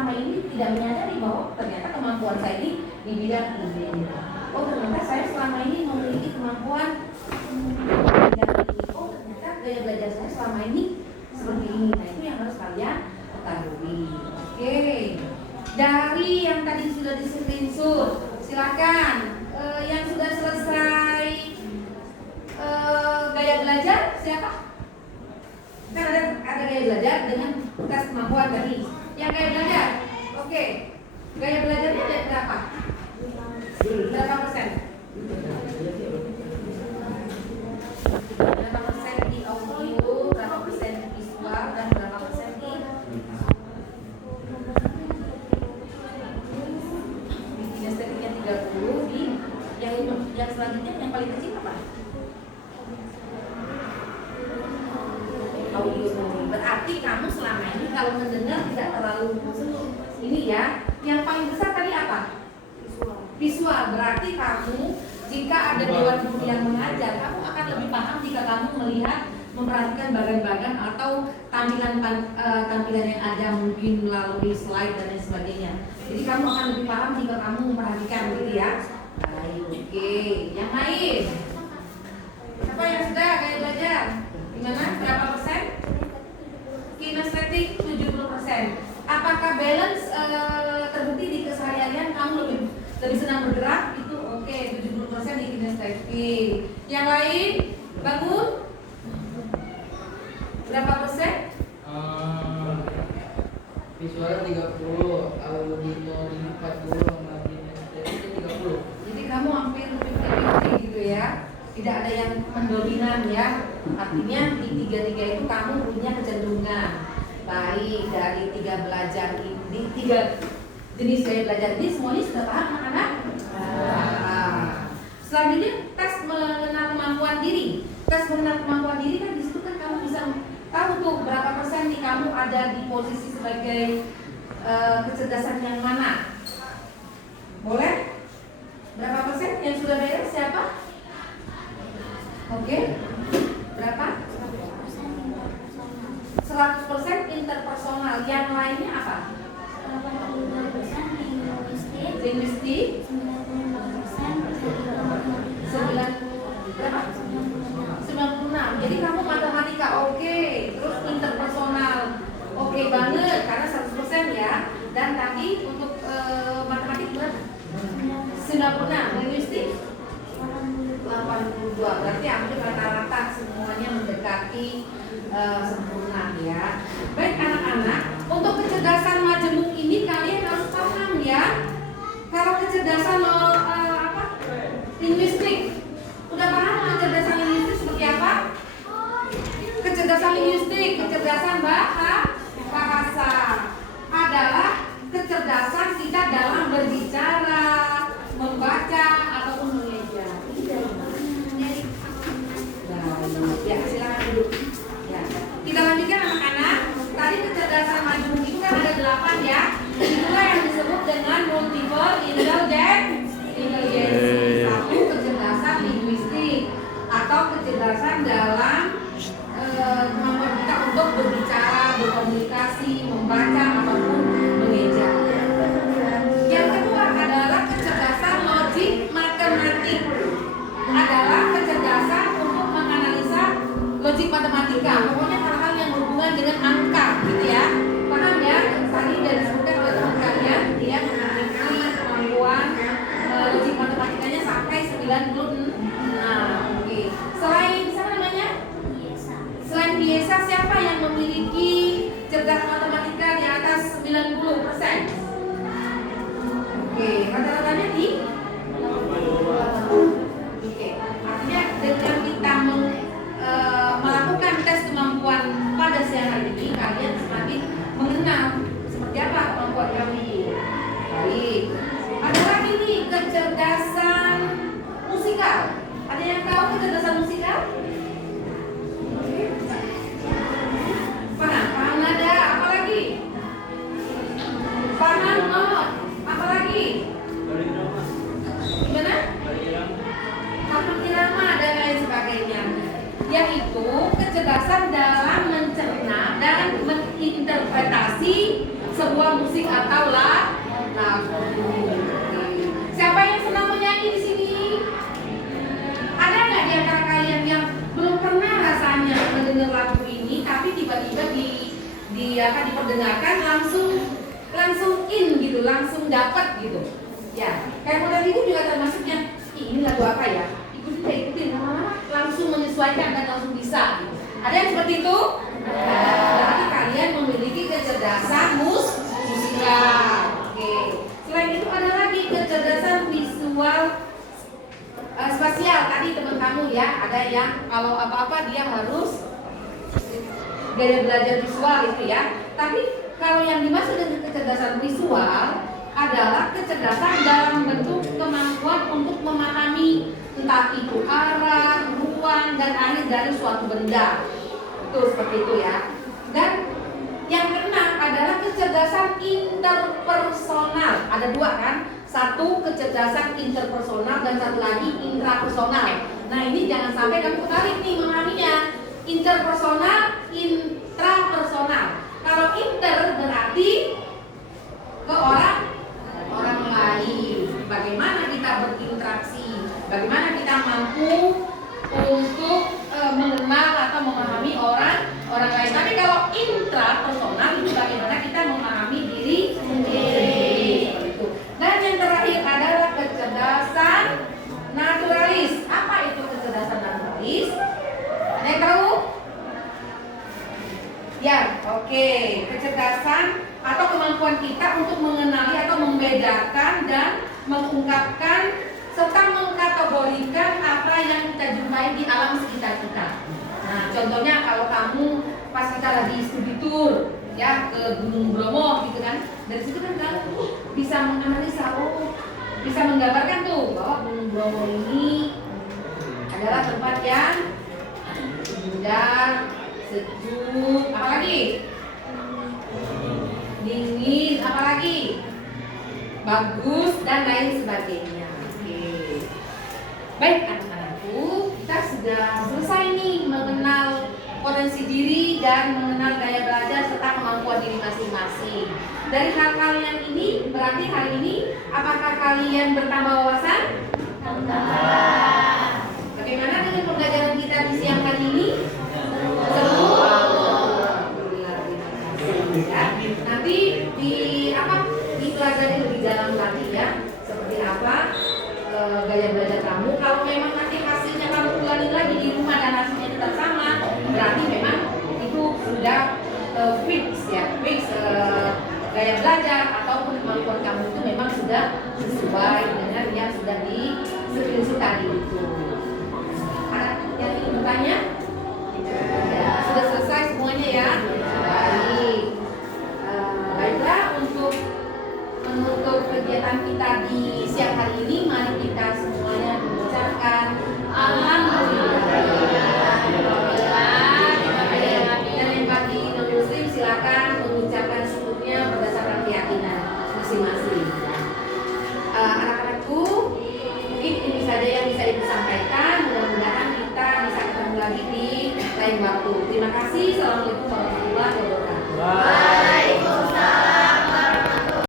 selama ini tidak menyadari bahwa ternyata kemampuan saya ini di bidang ini. Oh ternyata saya selama ini memiliki kemampuan di bidang ini. Oh ternyata gaya belajar saya selama ini seperti ini. Nah itu yang harus kalian ketahui. Oke. Dari yang tadi sudah di screenshot, silakan. Yang sudah selesai gaya belajar siapa? Kan ada gaya belajar dengan tes kemampuan tadi. Yang gaya belajar, oke. Gaya belajarnya ada berapa? Berapa persen? Berapa persen di audio, berapa persen di visual, dan berapa persen di kinestetiknya 30 di yang selanjutnya yang paling kecil apa? Audio. Berarti kamu selama ini kalau mendengar tidak terlalu ini ya. Yang paling besar tadi apa? Visual. Berarti kamu jika ada dewan guru yang mengajar, kamu akan lebih paham jika kamu melihat, memperhatikan bagan-bagan atau tampilan yang ada mungkin melalui slide dan lain sebagainya. Jadi kamu akan lebih paham jika kamu memperhatikan gitu ya. Baik, oke. Yang lain? Siapa yang sudah gaya belajar? Gimana? Berapa persen? Kinestetik 70%. Apakah balance terbukti di keseharian kamu lebih senang bergerak? Itu oke, 70% di kinestetik. Yang lain? Bangun? Berapa persen? Visual 30, audio 40, sama kinestetik 30. Jadi kamu hampir 50-50 gitu ya. Tidak ada yang mendominan ya. Artinya di tiga-tiga itu kamu punya kecenderungan. Baik, dari tiga belajar ini, tiga jenis gaya belajar ini semuanya sudah paham anak-anak? Selanjutnya tes mengenal kemampuan diri. Tes mengenal kemampuan diri kan di situ kan kamu bisa tahu tuh berapa persen nih kamu ada di posisi sebagai kecerdasan yang mana. Boleh? Berapa persen yang sudah beres siapa? Oke. Berapa? 100% interpersonal. Yang lainnya apa? 85% Linguistik. 96. 96. Jadi kamu matematika oke. Terus interpersonal oke banget karena 100% ya. Dan tadi untuk matematik berapa? 96. Linguistik 82. Berarti hampir rata-rata semuanya mendekati sempurna ya. Baik anak-anak, untuk kecerdasan majemuk ini kalian harus paham ya. Kalau kecerdasan linguistik, udah paham kecerdasan linguistik seperti apa? Kecerdasan linguistik, kecerdasan bahasa adalah kecerdasan kita dalam berbicara, membaca ataupun mengeja. Ya, silakan duduk. Ya. Kita lanjutkan anak-anak. Tadi kecerdasan majemuk itu kan ada 8 ya. Itulah yang disebut dengan multiple intelligence. Satu kecerdasan linguistik atau kecerdasan dalam kemampuan kita untuk berbicara, berkomunikasi, membaca ataupun mengeja. Yang kedua adalah kecerdasan logik matematik. Adalah kecerdasan untuk menganalisa logik matematika. Pokoknya hal-hal yang berhubungan dengan angka, gitu ya. Paham ya? Tadi sudah disebutkan oleh teman kalian, dia memiliki kemampuan logik matematikanya sampai 90. Nah, oke. Selain siapa namanya? Selain biasa, siapa yang memiliki cerdas matematika di atas 90%? Oke, rata-ratanya di artinya dengan kita melakukan tes kemampuan pada siang hari ini, kalian semakin mengenal seperti apa kemampuan kamu itu. Baik. Ada lagi nih kecerdasan musikal. Ada yang tahu kecerdasan musikal? Paham nada, apa lagi? Paham not, apa lagi? Gimana? Paham irama dan lain sebagainya. Yaitu kecerdasan dalam mencerna dan menginterpretasi sebuah musik atau lagu. Siapa yang senang menyanyi di sini? Ada nggak di antara kalian yang belum pernah rasanya mendengar lagu ini, tapi tiba-tiba diperdengarkan langsung in gitu, langsung dapat gitu? Ya, kayak model itu juga termasuknya. Ini lagu apa ya? Ikutin, lama-lama langsung menyesuaikan dan langsung bisa. Gitu. Ada yang seperti itu? Berarti kalian memiliki kecerdasan musikal. Oke. Selain itu ada lagi kecerdasan visual spasial. Tadi teman kamu ya, ada yang kalau apa-apa dia harus gaya belajar visual itu ya. Tapi kalau yang dimaksud dengan kecerdasan visual adalah kecerdasan dalam bentuk kemampuan untuk memahami entah itu arah, ruang, dan akhir dari suatu benda. Itu seperti itu ya. Dan yang keenam adalah kecerdasan interpersonal. Ada dua kan? Satu kecerdasan interpersonal dan satu lagi intrapersonal. Nah ini jangan sampai kamu kebalik nih memahaminya. Interpersonal, intrapersonal. Kalau inter berarti ke orang lain. Bagaimana kita berinteraksi? Bagaimana kita mampu untuk mengenal atau memahami orang lain. Tapi kalau intrapersonal itu bagaimana kita memahami diri sendiri. Dan yang terakhir adalah kecerdasan naturalis. Apa itu kecerdasan naturalis? Ada yang tahu? Ya, oke. Kecerdasan atau kemampuan kita untuk mengenali atau membedakan dan mengungkapkan serta mengkategorikan apa yang kita jumpai di alam sekitar kita. Nah, contohnya kalau kamu pas kita lagi studi tour ya ke Gunung Bromo gitu kan, dari situ kan kamu bisa menganalisa, bisa menggambarkan tuh bahwa Gunung Bromo ini adalah tempat yang indah, sejuk, apalagi dingin, apalagi bagus dan lain sebagainya. Oke. Baik anak-anakku, kita sudah selesai nih mengenal potensi diri dan mengenal gaya belajar serta kemampuan diri masing-masing. Dari hal-hal yang ini, berarti hari ini apakah kalian bertambah wawasan? Bagaimana dengan pembelajaran kita di siang hari ini? Seru? Ya. Nanti dipelajari lebih dalam lagi ya, seperti apa gaya belajar kamu. Kalau memang nanti hasilnya kamu ulangi lagi di rumah dan hasilnya tetap sama, berarti memang itu sudah fix gaya belajar ataupun kemampuan kamu itu memang sudah sesuai dengan yang sudah di screenshot tadi itu. Ada yang ingin bertanya? Ya, sudah selesai semuanya ya. Baik. Baiklah, untuk menutup kegiatan kita di siang hari ini, mari kita semuanya mengucapkan alhamdulillah. Dan yang bagi non-muslim silakan mengucapkan syukurnya berdasarkan keyakinan masing-masing. Anak-anakku, mungkin ini saja yang bisa ibu sampaikan. Mudah-mudahan kita bisa ketemu lagi di lain waktu. Terima kasih. Assalamualaikum warahmatullahi wabarakatuh.